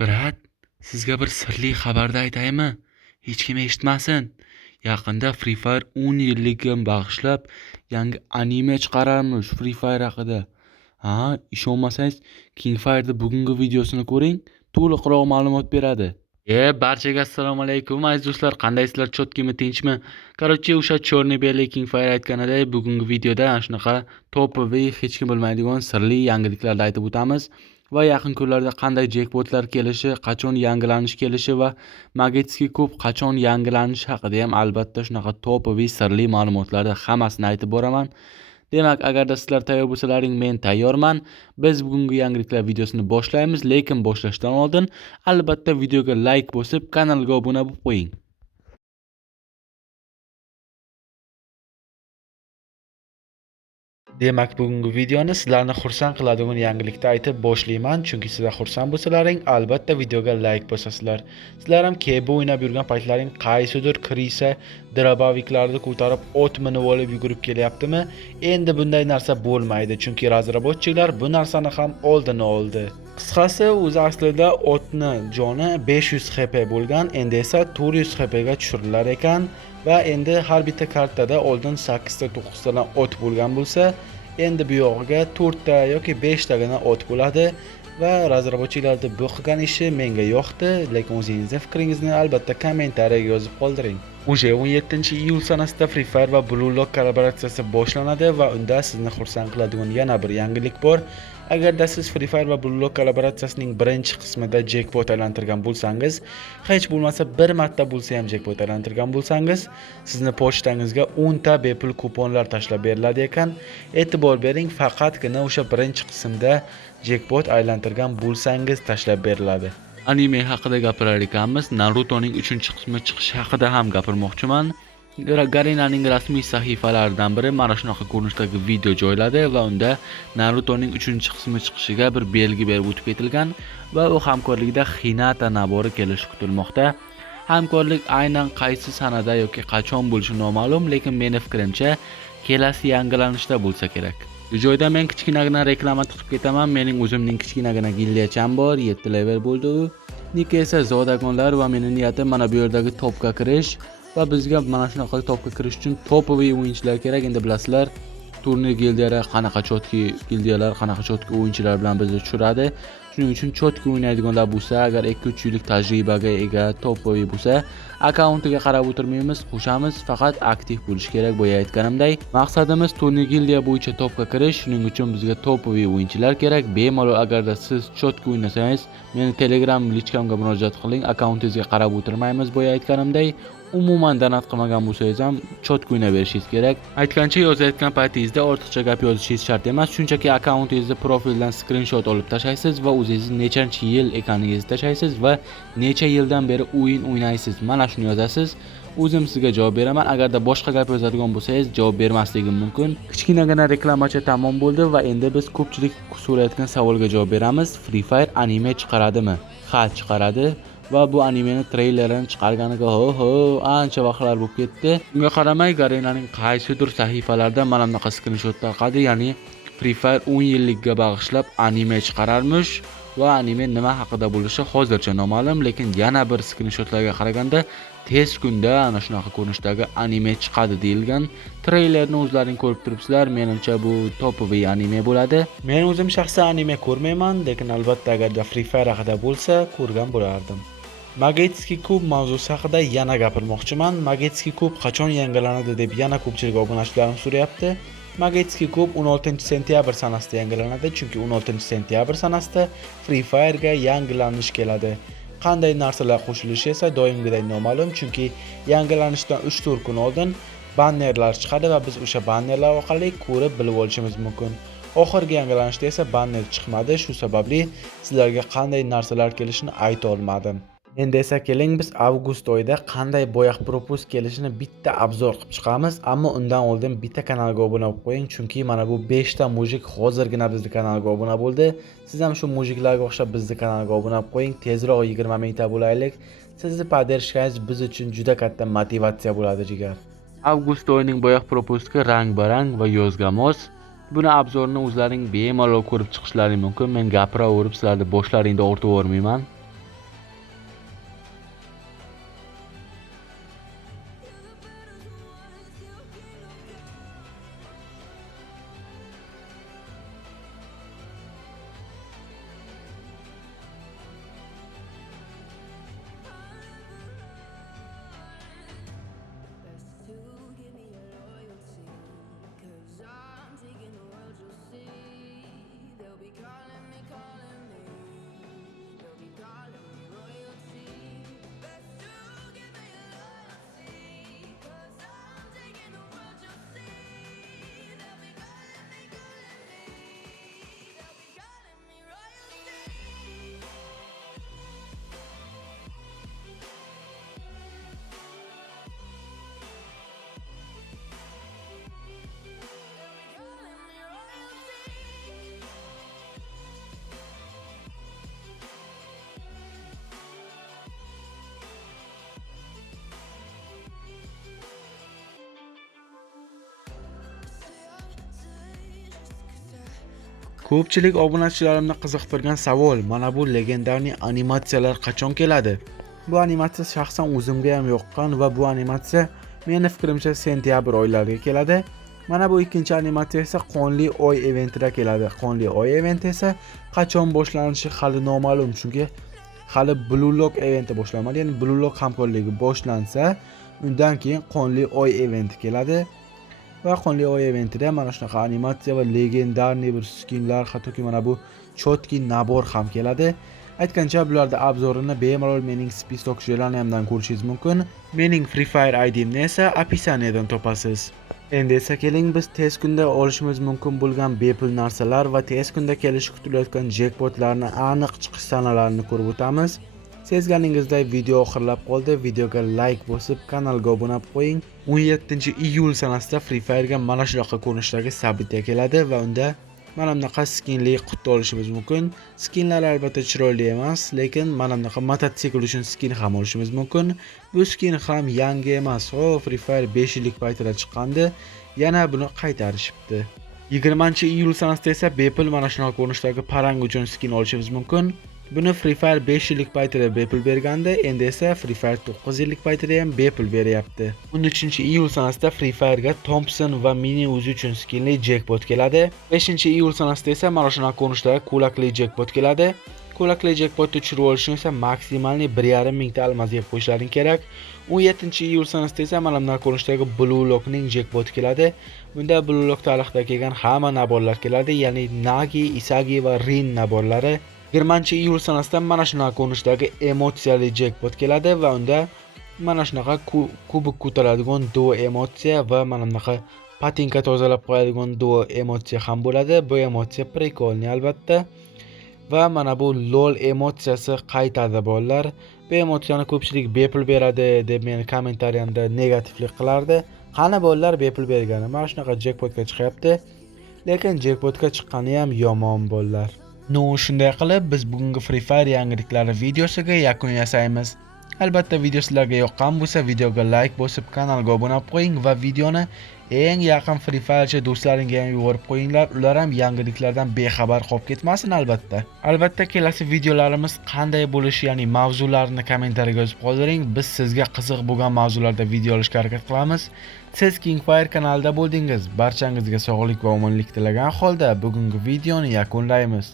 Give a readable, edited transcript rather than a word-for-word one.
Brat, sizga bir sirli xabarni aytaymi? Hech kim eshitmasin. Yaqinda Free Fire 10 yilligiga bag'ishlab yangi anime chiqaramiz Free Fire haqida. Ha, ishonmasangiz Kingfire'da bugungi videosini ko'ring, to'liqroq ma'lumot beradi. Barchaga assalomu alaykum aziz do'stlar, qandaysizlar, cho'tkimi, tinchmi? Короче, o'sha Chorniy Belli Kingfire aytganidek, bugungi videoda ana shunaqa topoviy, hech kim bilmaydigan sirli yangiliklarni aytib o'tamiz va yaqin kunlarda qanday jekpotlar kelishi, qachon yangilanish kelishi va Magetskiy kub qachon yangilanishi haqida ham albatta shunaqa topoviy sirli ma'lumotlarni hammasini aytib boraman. Demak, agarda sizlar tayyor bo'lsalaring, men tayyorman. Biz bugungi yangiliklar videosini boshlaymiz, lekin boshlashdan oldin albatta videoga like bosib, kanalga obuna bo'lib qo'ying. Demak, bugungi videoni sizlarni xursand qiladigan yangilikni aytib boshlayman, chunki sizlar xursand bo'lsalaring, albatta videoga like bosasizlar. Sizlar ham kebe o'ynab yurgan paytlaring qaysidir kirisa, drabaviklarni ko'tarib ot minib olib yugurib kelyaptimi? Endi bunday narsa bo'lmaydi, chunki razraботchilar bu narsani ham oldini oldi. Qisqasi, o'zi aslida otni joni 500 HP bo'lgan, endi esa 400 HP ga tushirilar ekan. Va endi har bitta kartada oldin 8 ta 9 tadan ot bo'lgan bo'lsa, endi bu yog'iga 4 ta yoki 5 tagina ot bo'ladi va razraботchilarning bu qilgan ishi menga yoqdi, lekin o'zingizning fikringizni albatta kommentariyaga yozib qoldiring. O'sha 17-iyul sanasida Free Fire va Blue Lock kollaboratsiyasi boshlanadi va unda sizni xursand qiladigan yana bir yangilik bor. Agarda siz Free Fire va Blue Lock kollaboratsiyasining birinchi qismida jackpot aylantirgan bo'lsangiz, hech bo'lmasa bir marta bo'lsa ham jackpot aylantirgan bo'lsangiz, sizni pochtangizga 10 ta bepul kuponlar tashlab beriladi ekan. E'tibor bering, faqatgina o'sha birinchi qismda jackpot aylantirgan bo'lsangiz tashlab beriladi. Anime haqida gapirar ekanmiz, Narutoning 3-qismi chiqishi haqida ham gapirmoqchiman. Garinaning rasmiy sahifalaridan biri mana shunaqa ko'rinishdagi video joyladi va unda Narutoning 3-qismi chiqishiga bir belgi berib o'tib ketilgan va u hamkorlikda Hinata nabori kelishi kutilmoqda. Hamkorlik aynan qaysi sanada yoki qachon bo'lishi noma'lum, lekin meni fikrimcha kelasi yangilanishda bo'lsa kerak. Bu joyda men kichkinagina reklama tiqib ketaman. Mening o'zimning kichkinagina gildiyacham bor, 7 level bo'ldi u. Niki esa zodagonlar va mening niyatim mana bu yerdagi topga kirish va bizga mana shunaqa topga kirish uchun topoviy o'yinchilar kerak. Endi bilasizlar, turnir gildiyalari qanaqa chotki gildiyalar, qanaqa chotki o'yinchilar bilan bizni tushiradi. Shuning uchun chotki o'ynaydiganlar bo'lsa, agar 2-3 yillik tajribaga ega topoviy bo'lsa, akkauntiga qarab o'tirmaymiz, qo'shamiz, faqat aktiv bo'lish kerak. Boya aytganimdek, maqsadimiz turnir gildiya bo'yicha topga kirish. Shuning uchun bizga topoviy o'yinchilar kerak. Bemalol agarda siz chotki o'ynasangiz, meni Telegram lichkamga murojaat qiling. Akkauntingizga qarab o'tirmaymiz. Boya aytganimdek, umuman donat qilmagan bo'lsangiz ham chotki o'ynab berishingiz kerak. Aytgancha yozayotgan paytingizda ortiqcha gap yozishingiz shart emas. Shunchaki akkauntingizni profildan screenshot olib tashlaysiz va o'zingiz nechanchi yil ekanligingizni tashlaysiz va necha yildan beri o'yin o'ynaysiz. Mana shuni yozasiz. O'zim sizga javob beraman. Agarda boshqa gap yozadigan bo'lsangiz, javob bermasligim mumkin. Kichkinagina reklamacha tamom bo'ldi va endi biz ko'pchilik so'rayotgan savolga javob beramiz. Free Fire anime chiqaradimi? Ha, chiqaradi. Va bu animeni treylerini chiqarganiga ancha vaqtlar bo'lib ketdi. Unga qaramay, Garinaning qaysidir sahifalarida mana bunaqa screenshot tarqadi, ya'ni Free Fire 10 yillikka bag'ishlab anime chiqararmish va anime nima haqida bo'lishi hozircha noma'lum, lekin yana bir screenshotlarga qaraganda tez kunda ana shunaqa ko'rinishdagi anime chiqadi deyilgan. Treylerni o'zlaring ko'rib turibsizlar. Menimcha bu topoviy anime bo'ladi. Men o'zim shaxsan anime ko'rmayman, lekin albatta agarda Free Fire haqida bo'lsa, ko'rgan bo'lardim. Magetskiy kub mavzusi haqida yana gapirmoqchiman. Magetskiy kub qachon yangilanadi deb yana ko'pchilik obunachilarim so'rayapti. Magetskiy kub 16-sentyabr sanasida yangilanadi, chunki 16-sentyabr sanasida Free Fire ga yangilanish keladi. Qanday narsalar qo'shilishi esa doimgidek noma'lum, chunki yangilanishdan 3-4 kun oldin bannerlar chiqadi va biz o'sha bannerlar orqali ko'rib bilib olishimiz mumkin. Oxirgi yangilanishda esa banner chiqmadi, shu sababli sizlarga qanday narsalar kelishini ayta olmadim. Endi esa keling biz avgust oyida qanday bo'yoq propust kelishini bitta obzor qilib chiqamiz, ammo undan oldin bitta kanalga obuna bo'lib qo'ying, chunki mana bu 5 ta mujik hozirgina bizning kanalga obuna bo'ldi. Siz ham shu mujiklarga o'xshab bizning kanalga obuna bo'lib qo'ying, tezroq 20 mingta bo'laylik. Sizning poddershkangiz biz uchun juda katta motivatsiya bo'ladi, jigar. Avgust oyining bo'yoq propustiga rang-barang va yozga mos. Buni obzorni o'zlaring bemalol ko'rib chiqishlaring mumkin. Men gapiraverib sizlarni boshlaringda o'rtib o'rmayman. Ko'pchilik obunachilarimni qiziqtirgan savol, mana bu legendarniy animatsiyalar qachon keladi? Bu animatsiya shaxsan o'zimga ham yoqqan va bu animatsiya meni fikrimcha sentyabr oylariga keladi. Mana bu ikkinchi animatsiya esa Qonli oy eventida keladi. Qonli oy eventi esa qachon boshlanishi hali noma'lum, chunki hali Blue Lock eventi boshlanmadi. Ya'ni Blue Lock hamkorligi boshlansa, undan keyin Qonli oy eventi keladi. Va Qonli oy eventida mana shunaqa animatsiya va legendarniy bir skinlar, hattoki mana bu chotki nabor ham keladi. Aytgancha, bularda obzorini bemalol mening Spistock Jelaniumdan ko'rishingiz mumkin. Mening Free Fire ID'imni esa opisiyadan topasiz. Endi esa keling biz tez kunda olishimiz mumkin bo'lgan bepul narsalar va tez kunda kelishi kutilayotgan jackpotlarni aniq chiqish sanalarini ko'rib o'tamiz. Sezganingizdek video oxirlab qoldi. Videoga like bosib, kanalga obuna bo'lib qo'ying. 17-iyul sanasida Free Fire'ga mana shunaqa ko'rinishdagi sabitga keladi va unda mana bunaqa skinli quti olishimiz mumkin. Skinlar albatta chiroyli emas, lekin mana bunaqa mototsikl uchun skin ham olishimiz mumkin. Bu skin ham yangi emas. Free Fire 5 yillik paytida chiqqandi. Yana buni qaytarishibdi. 20-iyul sanasida esa bepul mana shunaqa ko'rinishdagi parang uchun skin olishimiz mumkin. Buni Free Fire 5 yillik paytida bepul bergandi, endi esa Free Fire 9 yillik paytida ham bepul beryapti. 13-iyul sanasida Free Fire'ga Thompson va Mini Uzi uchun skinli jackpot keladi. 5-iyul sanasida esa mana shunaqa ko'rinishdagi ko'lakli jackpot keladi. Ko'lakli jackpotni tushirib olish uchun esa maksimalni 1,5 mingta almaz yeb qo'yishlaring kerak. 17-iyul sanasida esa mana bunday ko'rinishdagi Blue Lockning jackpoti keladi. Bunda Blue Lock tarixida kelgan hamma naborlar keladi, ya'ni Nagi, Isagi va Rin naborlari. 20-iyul sanasida mana shunaqa ko'rinishdagi emotsiyali jackpot keladi va unda mana shunaqa kubik ko'taradigan duo emotsiya va mana bunaqa patinka tozalab qo'yadigan duo emotsiya ham bo'ladi. Bu emotsiya prikolniy albatta. Va mana bu LOL emotsiyasi qaytadi bolalar. Bu emotsiyani ko'pchilik bepul beradi deb meni kommentariyamda negativlik qilardi. Qani bolalar bepul bergani? Mana shunaqa jackpotga chiqyapti. Lekin jackpotga chiqqani ham yomon bolalar. Shunday qilib biz bugungi Free Fire yangiliklari videosiga yakun yasaymiz. Albatta video sizlarga yoqqan bo'lsa videoga like bosib, kanalga obuna bo'lib qo'ying va videoni eng yaqin Free Firechi do'stlaringizga ham yuborib qo'yinglar. Ular ham yangiliklardan bexabar qolib ketmasin albatta. Albatta kelasi videolarimiz qanday bo'lishi, ya'ni mavzularni kommentariyaga yozib qoldiring. Biz sizga qiziq bo'lgan mavzularda video olishga harakat qilamiz. Siz Kingfire kanalida bo'ldingiz. Barchangizga sog'lik va omonlik tilagan holda bugungi videoni yakunlaymiz.